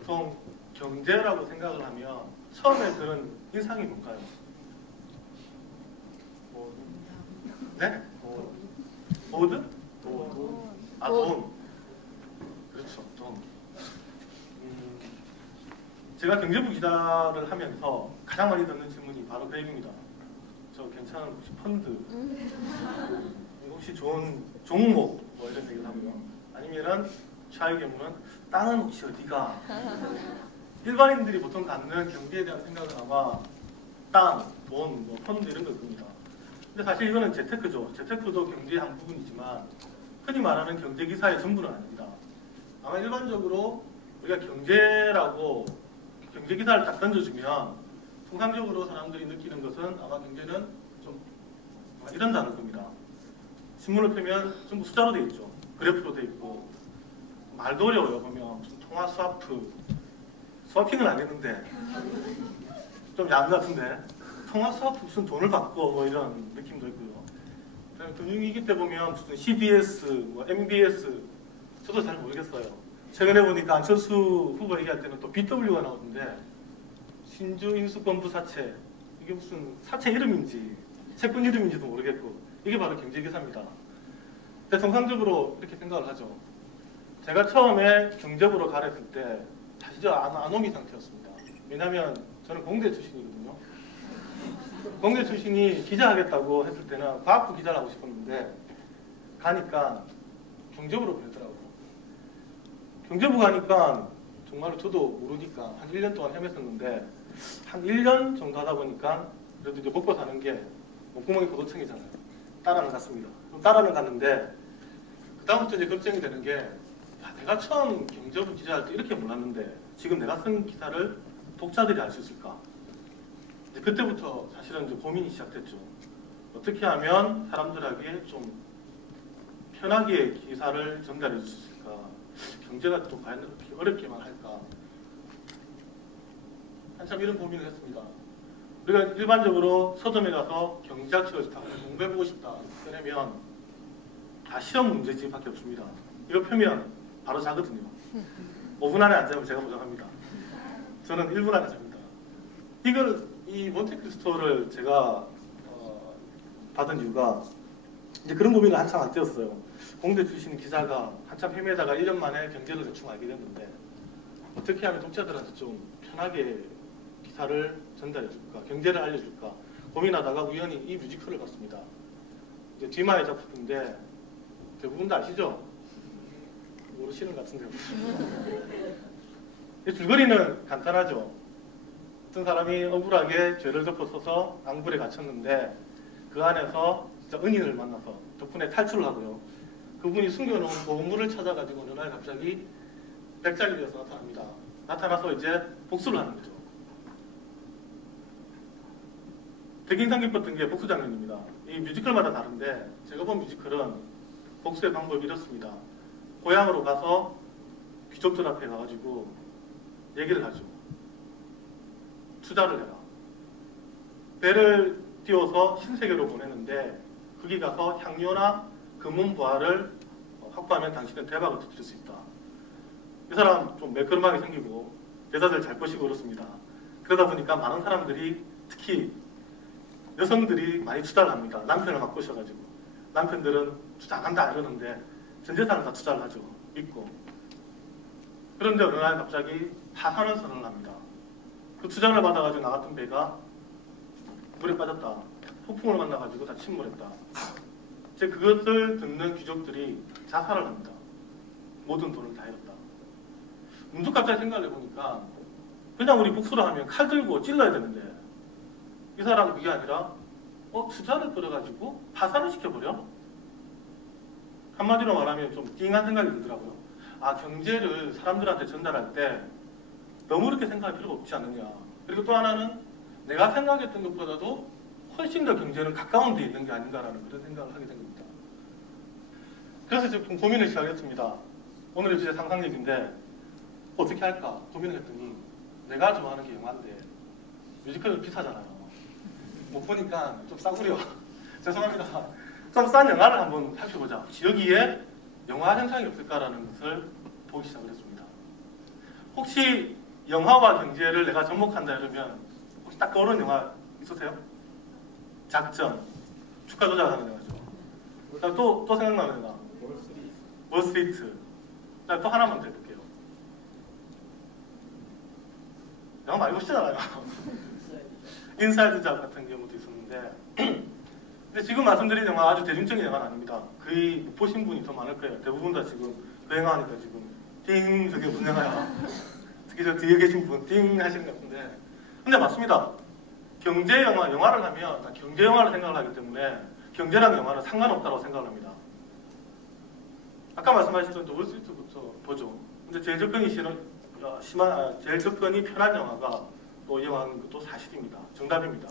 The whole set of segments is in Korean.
보통 경제라고 생각을 하면 처음에 드는 인상이 뭘까요? 네? 보드? 아, 돈. 그렇죠, 돈. 제가 경제부 기자를 하면서 가장 많이 듣는 질문이 바로 그 얘기입니다. 저 괜찮은 혹시 펀드? 혹시 좋은 종목? 뭐 이런 얘기를 하고요. 아니면은 차의 경우는 땅은 혹시 어디가? 일반인들이 보통 갖는 경제에 대한 생각은 아마 땅, 돈, 뭐 펀드 이런 걸 겁니다. 근데 사실 이거는 재테크죠. 재테크도 경제의 한 부분이지만 흔히 말하는 경제 기사의 전부는 아닙니다. 아마 일반적으로 우리가 경제라고 경제 기사를 딱 던져주면 통상적으로 사람들이 느끼는 것은 아마 경제는 좀 이런 단어일 겁니다. 신문을 펴면 전부 숫자로 되어 있죠. 그래프로 되어 있고 말도 어려워요. 보면 통화 스와프, 스와핑은 안 했는데 좀 야한 것 같은데 통화 스와프 무슨 돈을 받고 뭐 이런 느낌도 있고요. 금융위기 때 보면 무슨 CBS, 뭐 MBS 저도 잘 모르겠어요. 최근에 보니까 안철수 후보 얘기할 때는 또 BW가 나오던데 신주인수권부 사채, 이게 무슨 사채 이름인지 채권 이름인지도 모르겠고 이게 바로 경제기사입니다. 근데 통상적으로 이렇게 생각을 하죠. 제가 처음에 경제부로 가랬을 때 사실 저 아노미 상태였습니다. 왜냐하면 저는 공대 출신이거든요. 공대 출신이 기자하겠다고 했을 때는 과학부 기자를 하고 싶었는데 가니까 경제부로 보냈더라고요. 경제부 가니까 정말로 저도 모르니까 한 1년 동안 헤맸었는데 한 1년 정도 하다 보니까 그래도 이제 먹고 사는 게 목구멍이 고도청이잖아요. 따라는 갔습니다. 따라는 갔는데 그 다음부터 이제 걱정이 되는 게 야, 내가 처음 경제부 기자할 때 이렇게 몰랐는데 지금 내가 쓴 기사를 독자들이 알 수 있을까? 이제 그때부터 사실은 이제 고민이 시작됐죠. 어떻게 하면 사람들에게 좀 편하게 기사를 전달해 줄 수 있을까? 경제가 또 과연 그렇게 어렵게만 할까? 한참 이런 고민을 했습니다. 우리가 일반적으로 서점에 가서 경제학 책을 좋다, 공부해보고 싶다 꺼내면 다 시험 문제집밖에 없습니다. 이거 펴면 바로 자거든요. 5분 안에 안 자면 제가 보장합니다. 저는 1분 안에 잡니다. 이 몬테크리스토를 제가 받은 이유가 이제 그런 고민을 한참 안 뛰었어요. 공대 출신 기자가 한참 헤매다가 1년 만에 경제를 대충 알게 됐는데 어떻게 하면 독자들한테 좀 편하게 기사를 전달해줄까, 경제를 알려줄까 고민하다가 우연히 이 뮤지컬을 봤습니다. 이제 뒤마의 작품인데 대부분 다 아시죠? 모르시는 것 같은데요. 줄거리는 간단하죠. 어떤 사람이 억울하게 죄를 덮어서서 앙불에 갇혔는데 그 안에서 진짜 은인을 만나서 덕분에 탈출을 하고요. 그분이 숨겨놓은 보물을 찾아가지고 어느 날 갑자기 백작이 되어서 나타납니다. 나타나서 이제 복수를 하는 거죠. 되게 인상 깊었던 게 복수 장면입니다. 이 뮤지컬마다 다른데 제가 본 뮤지컬은 복수의 방법이 이렇습니다. 고향으로 가서 귀족들 앞에 가가지고 얘기를 하죠. 투자를 해라. 배를 띄워서 신세계로 보내는데 거기 가서 향료나 금은 부하를 확보하면 당신은 대박을 터뜨릴 수 있다. 이 사람 좀 매끄럼하게 생기고 여자들 잘 꼬시고 그렇습니다. 그러다 보니까 많은 사람들이 특히 여성들이 많이 투자를 합니다. 남편을 막 꼬셔가지고 남편들은 투자 안 한다 이러는데 전 재산을 다 투자를 하죠. 믿고. 그런데 어느 날 갑자기 파산을 선언을 합니다. 그 투자를 받아가지고 나갔던 배가 물에 빠졌다. 폭풍을 만나가지고 다 침몰했다. 이제 그것을 듣는 귀족들이 자살을 합니다. 모든 돈을 다 잃었다. 문득 갑자기 생각을 해보니까 그냥 우리 복수를 하면 칼 들고 찔러야 되는데 이 사람은 그게 아니라 투자를 끌어가지고 파산을 시켜버려? 한마디로 말하면 좀 띵한 생각이 들더라고요. 아, 경제를 사람들한테 전달할 때 너무 그렇게 생각할 필요가 없지 않느냐. 그리고 또 하나는 내가 생각했던 것보다도 훨씬 더 경제는 가까운 데 있는 게 아닌가라는 그런 생각을 하게 된 겁니다. 그래서 좀 고민을 시작했습니다. 오늘의 주제 상상 얘기인데 어떻게 할까 고민을 했더니 내가 좋아하는 게 영화인데 뮤지컬은 비싸잖아요. 못 보니까 좀 싸구려. 죄송합니다. 좀 싼 영화를 한번 살펴보자. 혹시 여기에 영화 현상이 없을까라는 것을 보기 시작을 했습니다. 혹시 영화와 경제를 내가 접목한다 이러면 혹시 딱 떠오르는 영화 있으세요? 작전, 주가 조작하는 영화죠. 그다음 또 생각나는 영화 월스트리트. 그다음 또 하나만 더 해볼게요. 영화 많이 보시잖아요. 인사이드 잡 같은 경우도 있었는데 근데 지금 말씀드린 영화 아주 대중적인 영화는 아닙니다. 거의 못 보신 분이 더 많을 거예요. 대부분 다 지금 그 영화 하니까 지금 띵 저게 무슨 영화야. 특히 저 뒤에 계신 분 띵 하시는 것 같은데 근데 맞습니다. 경제 영화, 영화를 하면 다 경제 영화를 생각을 하기 때문에 경제라는 영화는 상관없다고 생각을 합니다. 아까 말씀하셨던 월스트리트부터 보죠. 근데 제일 접근이 제일 접근이 편한 영화가 또 이 영화는 또 사실입니다. 정답입니다.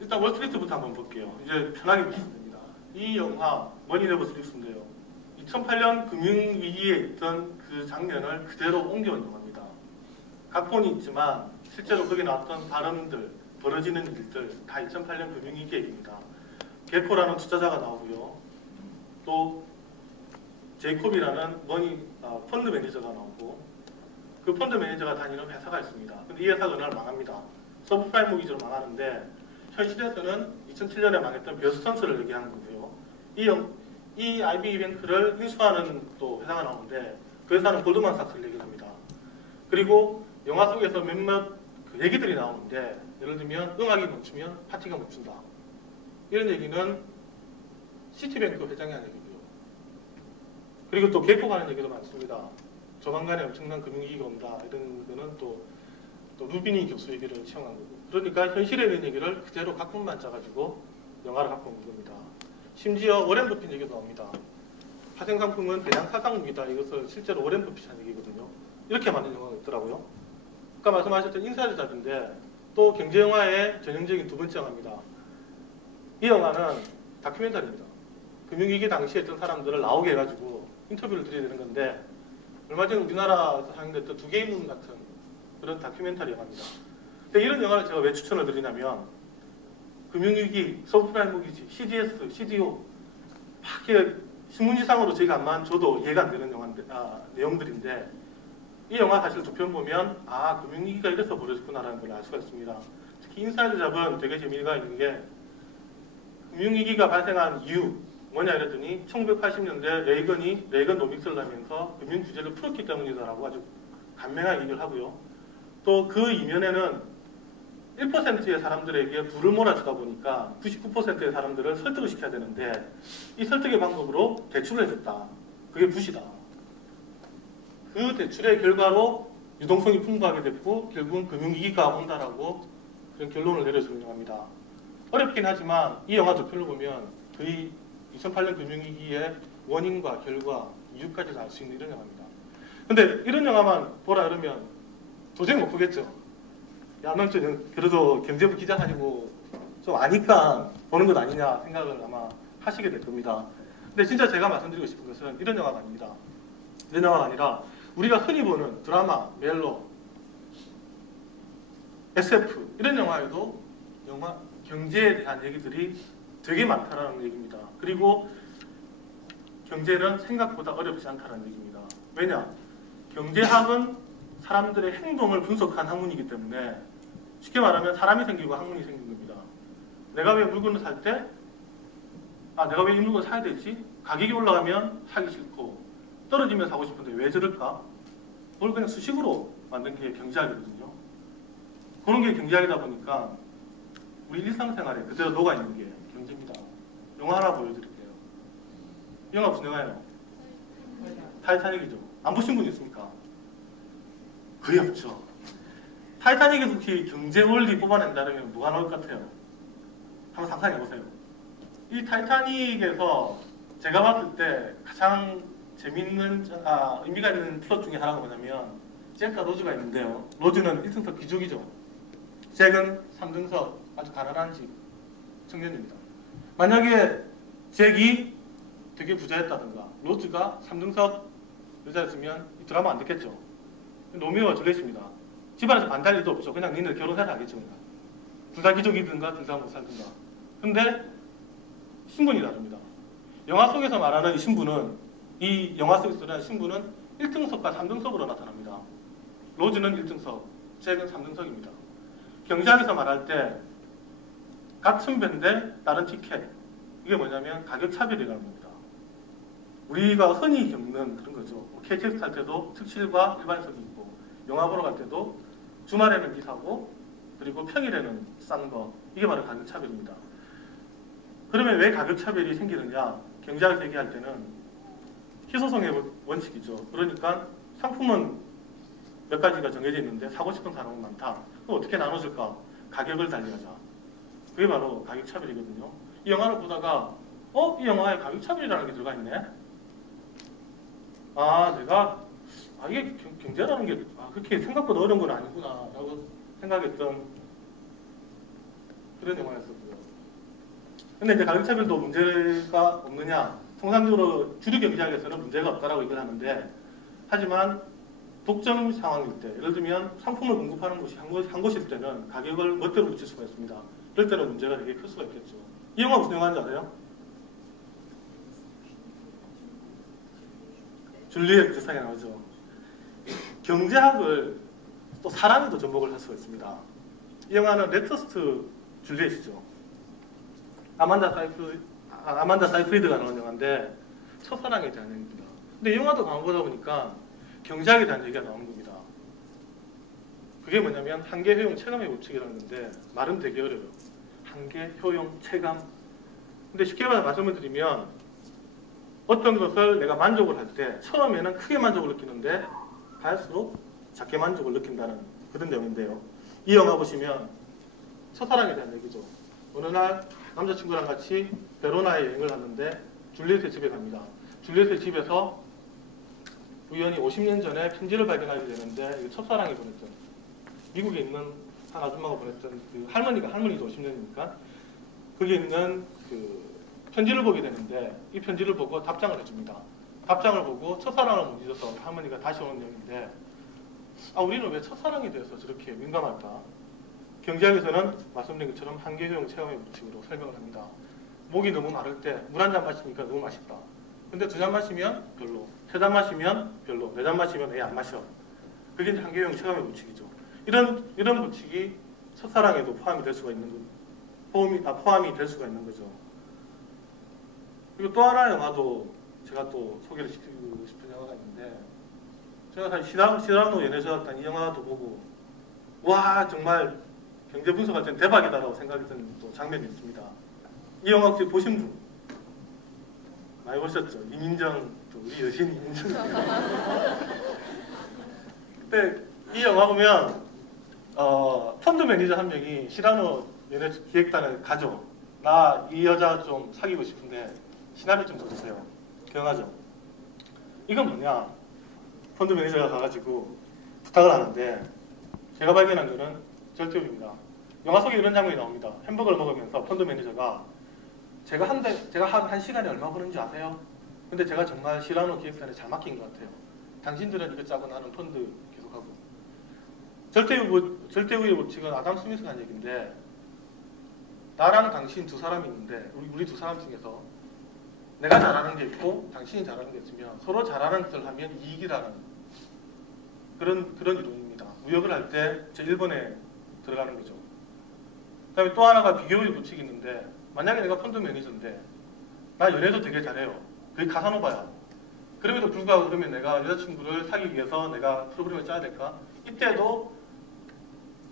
일단 월스트리트부터 한번 볼게요. 이제 편하게 보시면 됩니다. 이 영화 머니 네버 슬립스인데요. 2008년 금융위기에 있던 그 장면을 그대로 옮겨온 영화입니다. 각본이 있지만 실제로 거기에 나왔던 발언들, 벌어지는 일들 다 2008년 금융위기 얘기입니다. 개코라는 투자자가 나오고요. 또 제이콥이라는 펀드 매니저가 나오고 그 펀드 매니저가 다니는 회사가 있습니다. 근데 이 회사가 그날 망합니다. 서브프라임 모기지로 망하는데 현실에서는 2007년에 망했던 베어스턴스를 얘기하는 거고요. 이 IB뱅크를 인수하는 또 회사가 나오는데 그 회사는 골드만삭스를 얘기를 합니다. 그리고 영화 속에서 몇몇 그 얘기들이 나오는데 예를 들면 음악이 멈추면 파티가 멈춘다. 이런 얘기는 시티뱅크 회장이 하는 얘기고요. 그리고 또 개코가 하는 얘기도 많습니다. 조만간에 엄청난 금융위기가 온다. 이런 거는 또 루비니 교수 얘기를 채용한 거고. 그러니까 현실에 있는 얘기를 그대로 각본만 짜가지고 영화를 갖고 온 겁니다. 심지어 워렌 버핏 얘기도 나옵니다. 파생상품은 대량 사상무기다. 이것을 실제로 워렌 버핏이 한 얘기거든요. 이렇게 만든 영화가 있더라고요. 아까 말씀하셨던 인사이드 잡인데 또 경제영화의 전형적인 두 번째 영화입니다. 이 영화는 다큐멘터리입니다. 금융위기 당시에 있던 사람들을 나오게 해가지고 인터뷰를 드려야 되는 건데 얼마 전에 우리나라에서 상영됐던 두 개의 문 같은 그런 다큐멘터리 영화입니다. 근데 이런 영화를 제가 왜 추천을 드리냐면 금융위기, 서브프라임 모기지, CDS, CDO 막 신문지상으로 저희가 안만 줘도 이해가 안 되는 내용들인데 이 영화 사실 두 편 보면 금융위기가 이래서 벌어졌구나라는 걸 알 수가 있습니다. 특히 인사이드 잡은 되게 재미가 있는 게 금융위기가 발생한 이유 뭐냐 이랬더니 1980년대 레이건 노믹스를 하면서 금융규제를 풀었기 때문이다라고 아주 간명하게 얘기를 하고요. 또 그 이면에는 1%의 사람들에게 불을 몰아주다 보니까 99%의 사람들을 설득을 시켜야 되는데 이 설득의 방법으로 대출을 해줬다. 그게 붓이다. 그 대출의 결과로 유동성이 풍부하게 됐고 결국은 금융위기가 온다라고 그런 결론을 내려주는 영화입니다. 어렵긴 하지만 이 영화 두 편을 보면 거의 2008년 금융위기의 원인과 결과, 이유까지 알 수 있는 이런 영화입니다. 근데 이런 영화만 보라 그러면 도저히 못 보겠죠. 야, 넌 그래도 경제부 기자 가지고 좀 아니까 보는 것 아니냐 생각을 아마 하시게 될 겁니다. 근데 진짜 제가 말씀드리고 싶은 것은 이런 영화가 아닙니다. 이런 영화가 아니라 우리가 흔히 보는 드라마, 멜로, SF 이런 영화에도 경제에 대한 얘기들이 되게 많다라는 얘기입니다. 그리고 경제는 생각보다 어렵지 않다는 얘기입니다. 왜냐? 경제학은 사람들의 행동을 분석한 학문이기 때문에 쉽게 말하면 사람이 생기고 학문이 생긴 겁니다. 내가 왜 물건을 살 때 내가 왜 이 물건을 사야 되지? 가격이 올라가면 사기 싫고 떨어지면 사고 싶은데 왜 저럴까? 그걸 그냥 수식으로 만든 게 경제학이거든요. 그런 게 경제학이다 보니까 우리 일상생활에 그대로 녹아있는 게 경제입니다. 영화 하나 보여드릴게요. 이 영화 무슨 영화예요? 타이타닉이죠. 안 보신 분 있습니까? 거의 없죠. 타이타닉에서 혹시 경제 원리 뽑아낸다면 뭐가 나올 것 같아요? 한번 상상해보세요. 이 타이타닉에서 제가 봤을 때 가장 재밌는, 의미가 있는 플롯 중에 하나가 뭐냐면 잭과 로즈가 있는데요. 로즈는 1등석 귀족이죠. 잭은 3등석 아주 가난한 집 청년입니다. 만약에 잭이 되게 부자였다든가 로즈가 3등석 여자였으면 이 드라마 안 됐겠죠. 로미오와 줄리엣입니다. 집안에서 반대할 일도 없죠. 그냥 니네 결혼해라 하겠죠. 둘 다 귀족이든가 둘 다 못 살든가. 근데 신분이 다릅니다. 영화 속에서 말하는 이 신분은 이 영화 속에서 말하는 신분은 1등석과 3등석으로 나타납니다. 로즈는 1등석, 잭은 3등석입니다. 경제학에서 말할 때 같은 배인데 다른 티켓, 이게 뭐냐면 가격 차별이라는 겁니다. 우리가 흔히 겪는 그런 거죠. KTX 탈 때도 특실과 일반석이 있고, 영화 보러 갈 때도 주말에는 비싸고 그리고 평일에는 싼 거, 이게 바로 가격 차별입니다. 그러면 왜 가격 차별이 생기느냐? 경제학에서 얘기할 때는 희소성의 원칙이죠. 그러니까 상품은 몇 가지가 정해져 있는데 사고 싶은 사람은 많다. 그럼 어떻게 나눠줄까? 가격을 달리하자. 그게 바로 가격 차별이거든요. 이 영화를 보다가 이 영화에 가격 차별이라는 게 들어가 있네? 이게 경제라는 게 그렇게 생각보다 어려운 건 아니구나 라고 생각했던 그런 영화였었고요. 근데 이제 가격차별도 문제가 없느냐? 통상적으로 주류 경제학에서는 문제가 없다라고 얘기를 하는데, 하지만 독점 상황일 때, 예를 들면 상품을 공급하는 곳이 한 곳일 때는 가격을 멋대로 붙일 수가 있습니다. 이럴 때는 문제가 되게 클 수가 있겠죠. 이 영화 무슨 영화인지 아세요? 줄리엣 대상에 나오죠. 경제학을 또 사랑에도 접목을 할 수가 있습니다. 이 영화는 레터스트 줄리엣이죠. 아만다 사이프리드가 나온 영화인데 첫사랑에 대한 얘기입니다. 근데 이 영화도 보다 보니까 경제학에 대한 얘기가 나오는 겁니다. 그게 뭐냐면 한계, 효용, 체감의 법칙이라는 건데 말은 되게 어려워요. 한계, 효용, 체감. 근데 쉽게 말씀을 드리면 어떤 것을 내가 만족을 할 때 처음에는 크게 만족을 느끼는데 갈수록 작게 만족을 느낀다는 그런 내용인데요. 이 영화 보시면 첫사랑에 대한 얘기죠. 어느 날 남자친구랑 같이 베로나에 여행을 갔는데 줄리엣의 집에 갑니다. 줄리엣의 집에서 우연히 50년 전에 편지를 발견하게 되는데 이게 첫사랑이 보냈던, 미국에 있는 한 아줌마가 보냈던 그 할머니도 50년이니까 거기에 있는 그 편지를 보게 되는데 이 편지를 보고 답장을 해줍니다. 답장을 보고 첫사랑을 못 잊어서 할머니가 다시 오는 내용인데, 우리는 왜 첫사랑에 대해서 저렇게 민감할까? 경제학에서는 말씀드린 것처럼 한계, 효용, 체험의 법칙으로 설명을 합니다. 목이 너무 마를 때 물 한 잔 마시니까 너무 맛있다. 근데 2잔 마시면 별로, 3잔 마시면 별로, 4잔 마시면 안 마셔. 그게 이제 한계, 효용, 체험의 법칙이죠. 이런 법칙이 첫사랑에도 포함이 될 수가 있는 포함이 될 수가 있는 거죠. 그리고 또 하나 영화도 제가 또 소개를 시키고 싶은 영화가 있는데, 제가 사실 시라노 연애조약단 이 영화도 보고 와 정말 경제 분석할 땐 대박이다라고 생각했던 또 장면이 있습니다. 이 영화 혹시 보신 분? 많이 보셨죠? 이민정, 우리 여신 이민정. 그때 이 영화 보면 펀드 매니저 한 명이 시라노 연애 기획단을 가죠. 나 이 여자 좀 사귀고 싶은데 시나리오 좀 써주세요. 경하죠. 이건 뭐냐? 펀드 매니저가 가가지고 부탁을 하는데 제가 발견한 거는 절대입니다. 영화 속에 이런 장면이 나옵니다. 햄버거를 먹으면서 펀드 매니저가 제가 한 시간에 얼마 버는지 아세요? 근데 제가 정말 시라노 기획단에 잘 맡긴 것 같아요. 당신들은 이거 짜고 나는 펀드 계속하고. 절대우의 법칙은 아담 스미스가 한 얘기인데, 나랑 당신 두 사람이 있는데 우리 두 사람 중에서 내가 잘하는 게 있고 당신이 잘하는 게 있으면 서로 잘하는 것을 하면 이익이라는 그런 이론입니다. 무역을 할 때 제 1번에 들어가는 거죠. 그 다음에 또 하나가 비교의 법칙이 있는데, 만약에 내가 펀드 매니저인데 나 연애도 되게 잘해요. 그게 카사노바야. 그럼에도 불구하고 그러면 내가 여자친구를 사귀기 위해서 내가 프로그램을 짜야 될까? 이때도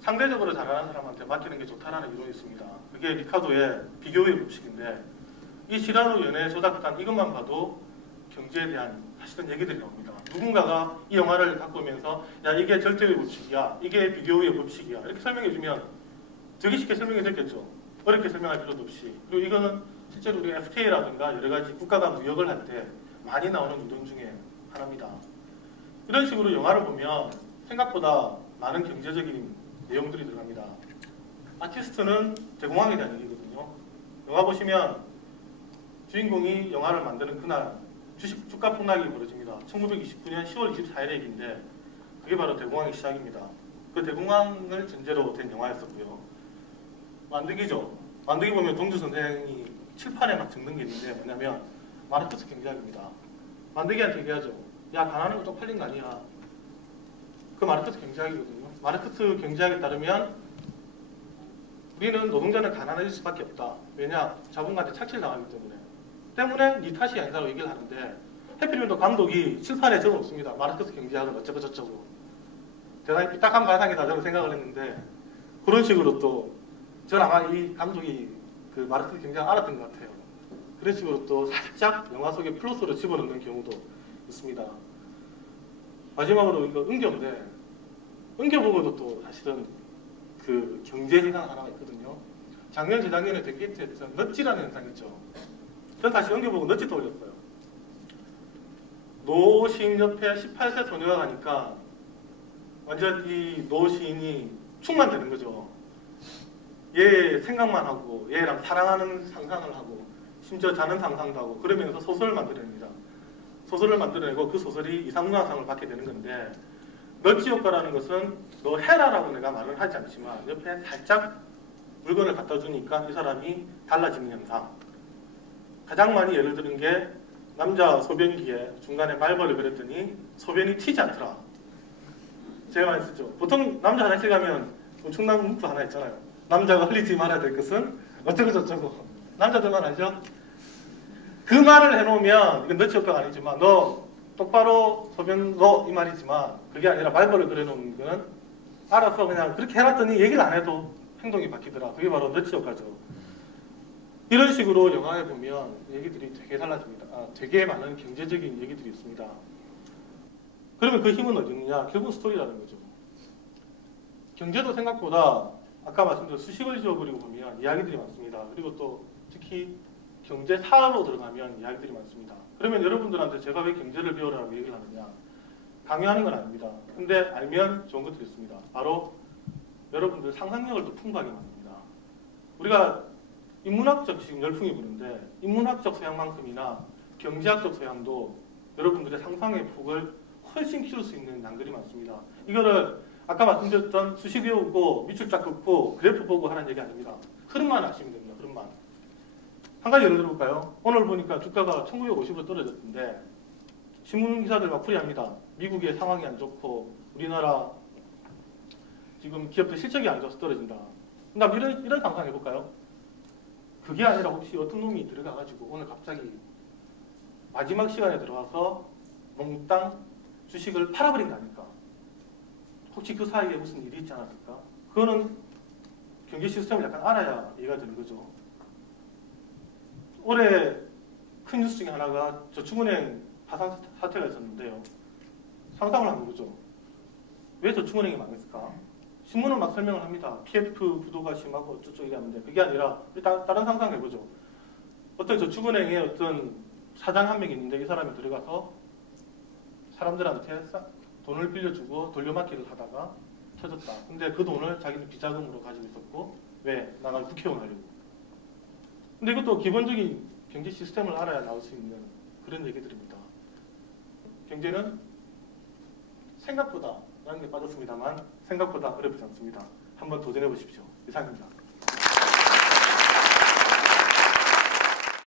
상대적으로 잘하는 사람한테 맡기는 게 좋다라는 이론이 있습니다. 그게 리카도의 비교의 법칙인데, 이 시라노 연애 조작단 이것만 봐도 경제에 대한 사실은 얘기들이 나옵니다. 누군가가 이 영화를 갖고 오면서 야 이게 절대의 법칙이야, 이게 비교의 법칙이야 이렇게 설명해주면 되게 쉽게 설명이 됐겠죠. 어렵게 설명할 필요도 없이. 그리고 이거는 실제로 우리 FTA라든가 여러 가지 국가가 무역을 할 때 많이 나오는 이론 중에 하나입니다. 이런 식으로 영화를 보면 생각보다 많은 경제적인 내용들이 들어갑니다. 아티스트는 대공황에 대한 얘기거든요. 영화 보시면 주인공이 영화를 만드는 그날 주가 폭락이 벌어집니다. 1929년 10월 24일의 얘기인데 그게 바로 대공황의 시작입니다. 그 대공황을 전제로 된 영화였었고요. 만들기죠. 만들기 보면 동주 선생이 칠판에 막 적는 게 있는데 뭐냐면 마르크스 경제학입니다. 만들기한테 얘기하죠. 야, 가난한 거 쪽팔린 거 아니야. 그 마르크스 경제학이거든요. 마르크스 경제학에 따르면 우리는 노동자는 가난해질 수밖에 없다. 왜냐? 자본가한테 착취를 당하기 때문에 네 탓이 아니다라고 얘기를 하는데 해필이면 또 감독이 칠판에 적어놓습니다. 마르크스 경제학은 어쩌고 저쩌고. 대단히 삐딱한 발상이다 저는 생각을 했는데 그런 식으로 또 저는 아마 이 감독이 그 마르크스 경제학을 알았던 것 같아요. 그런 식으로 또 살짝 영화 속에 플러스로 집어넣는 경우도 있습니다. 마지막으로 이거 은교인데 은교 보고도 또 사실은 그 경제 현상 하나가 있거든요. 작년 재작년에 되게 히트했던 넛지라는 현상 있죠. 전 다시 은교 보고 넛지 떠올렸어요. 노 시인 옆에 18세 소녀가 가니까 완전 이 노 시인이 충만되는 거죠. 얘 생각만 하고 얘랑 사랑하는 상상을 하고 심지어 자는 상상도 하고 그러면서 소설을 만들어냅니다. 소설을 만들어내고 그 소설이 이상문화상을 받게 되는 건데 넛지 효과라는 것은 너 해라라고 내가 말을 하지 않지만 옆에 살짝 물건을 갖다 주니까 이 사람이 달라지는 현상. 가장 많이 예를 드는 게 남자 소변기에 중간에 말벌을 그렸더니 소변이 튀지 않더라. 제가 많이 쓰죠. 보통 남자 화장실 가면 엄청난 문구 하나 있잖아요. 남자가 흘리지 말아야 될 것은 어쩌고 저쩌고. 남자들만 알죠? 그 말을 해놓으면 이건 넛지 효과가 아니지만 너 똑바로 소변 너 이 말이지만 그게 아니라 말벌을 그려놓는 거는 알아서 그냥 그렇게 해놨더니 얘기를 안 해도 행동이 바뀌더라. 그게 바로 넛지 효과죠. 이런 식으로 영화에 보면 얘기들이 되게 달라집니다. 되게 많은 경제적인 얘기들이 있습니다. 그러면 그 힘은 어디 있느냐? 결국 스토리라는 거죠. 경제도 생각보다 아까 말씀드린 수식을 지어버리고 보면 이야기들이 많습니다. 그리고 또 특히 경제사로 들어가면 이야기들이 많습니다. 그러면 여러분들한테 제가 왜 경제를 배우라고 얘기를 하느냐? 강요하는 건 아닙니다. 근데 알면 좋은 것들이 있습니다. 바로 여러분들 상상력을 더 풍부하게 만듭니다. 우리가 인문학적 지금 열풍이 부는데 인문학적 소양만큼이나 경제학적 소양도 여러분들의 상상의 폭을 훨씬 키울 수 있는 양들이 많습니다. 이거를 아까 말씀드렸던 수식 외우고 밑줄짝 긋고 그래프 보고 하는 얘기 아닙니다. 흐름만 아시면 됩니다. 흐름만. 한 가지 예를 들어볼까요? 오늘 보니까 주가가 1950으로 떨어졌는데 신문 기사들 막 풀이합니다. 미국의 상황이 안 좋고 우리나라 지금 기업들 실적이 안 좋아서 떨어진다. 그러니까 이런 상상 해볼까요? 그게 아니라 혹시 어떤 놈이 들어가가지고 오늘 갑자기 마지막 시간에 들어와서 몽땅 주식을 팔아버린 거 아닐까? 혹시 그 사이에 무슨 일이 있지 않았을까? 그거는 경제 시스템을 약간 알아야 이해가 되는 거죠. 올해 큰 뉴스 중에 하나가 저축은행 파산 사태가 있었는데요. 상상을 한번 해보죠. 왜 저축은행이 망했을까? 신문은 막 설명을 합니다. PF 구도가 심하고 어쩌고 얘기하는데 그게 아니라 일단 다른 상상을 해보죠. 어떤 저축은행에 어떤 사장 한 명이 있는데 이 사람이 들어가서 사람들한테 돈을 빌려주고 돌려막기를 하다가 터졌다. 근데 그 돈을 자기는 비자금으로 가지고 있었고 왜? 나는 국회의원 하려고. 근데 이것도 기본적인 경제 시스템을 알아야 나올 수 있는 그런 얘기들입니다. 경제는 생각보다 라는 게 빠졌습니다만 생각보다 어렵지 않습니다. 한번 도전해 보십시오. 이상입니다.